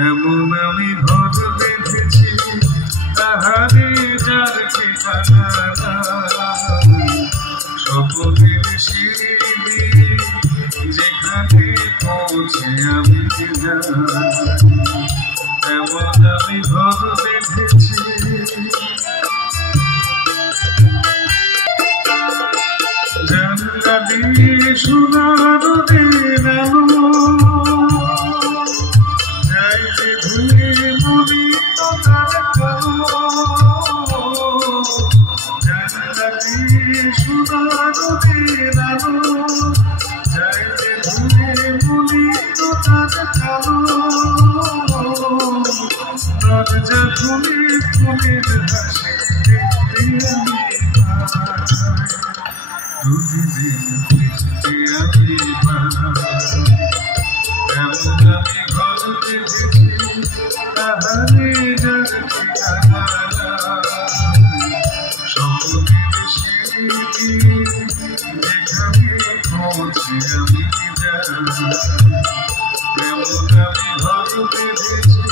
এমন আমি ঘর বেঁধেছি তাহারে যার ঠিকানা স্বপ্নের সিঁড়ি দিয়ে যেখানে পৌঁছে আমি যাই এমন আমি ঘর বেঁধেছি জানলা দিয়ে সোনার দিন আলো যাইতে ধুয়ে মলিনতার কালো জানলা দিয়ে সোনার দিন আলো যাইতে ধুয়ে মলিনতার কালো দরজা খুলে ফুলের হাসি দেখতে আমি প্রতিদিন দেখতে আমি এমন আমি ঘর বেঁধেছি তাহারে যার ঠিকানা স্বপ্নের সিঁড়ি যেখানে পৌঁছে আমি যাই এমন আমি ঘর বেঁধেছি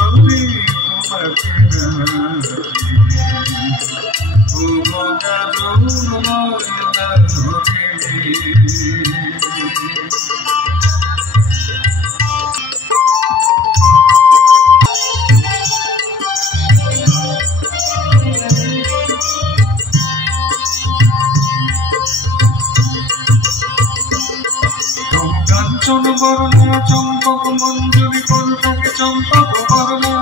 ধরি তোমাকে কাঞ্চন বর্ণা চম্পক মঞ্জুরি কল্পকে চম্পক বর্ণা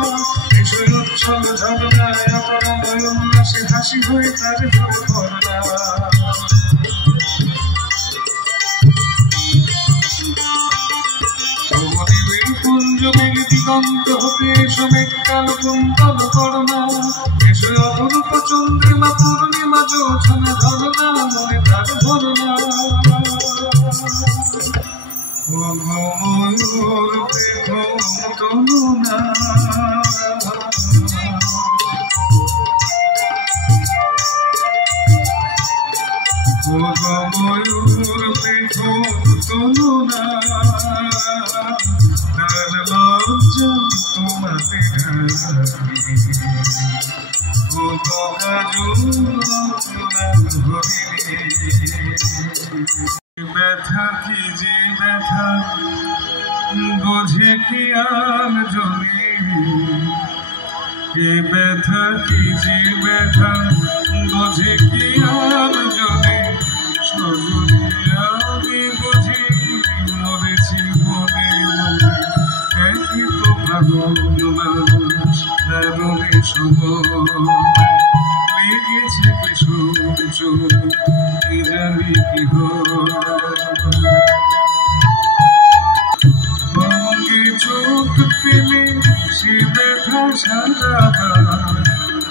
এসে উচ্ছল ঝরনায় অপরময় উল্লাসে হাসি হয়ে তার ধরে ধরনা কুঞ্জ মেঘ দিগন্ত হতে এসো মেঘকাল কুন্তল করোনা এসে অপরূপ চন্দ্রিমা পূর্ণিমা জোছনা ধরনা মনে তার ধরনা ময়ূর দেখো তনুনা ময়ূর দেখো তনুনা তার লজ্জা তোমাতে ব্যথা কি যে ব্যথা বোঝে কি আর জমি এ ব্যথা কি যে ব্যথা বোঝে কি আর জমি সজনী আমি বুঝি মরেছি মনে মনে একই তো ভাবনাস দারুণে সময় লেগেছে বিষম কি জানি কি ভঙ্গে চোখ পেলে সে ব্যথা সারা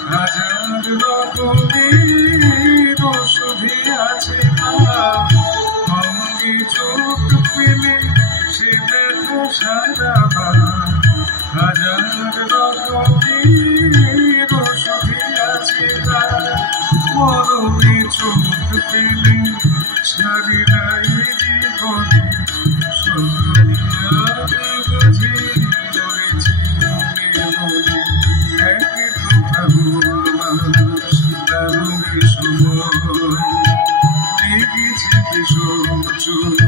হাজার রকমের ওষুধে আছে ভঙ্গে চোখ পেলে সে ব্যথা সারা হাজার রকমের ওষুধে আছে মরণে চোখ পেলে সারি নাই জীবনে বুঝি ধরেছি মনে মনে একে তো ভাবুস দারুণে সময় লেগেছে বিষম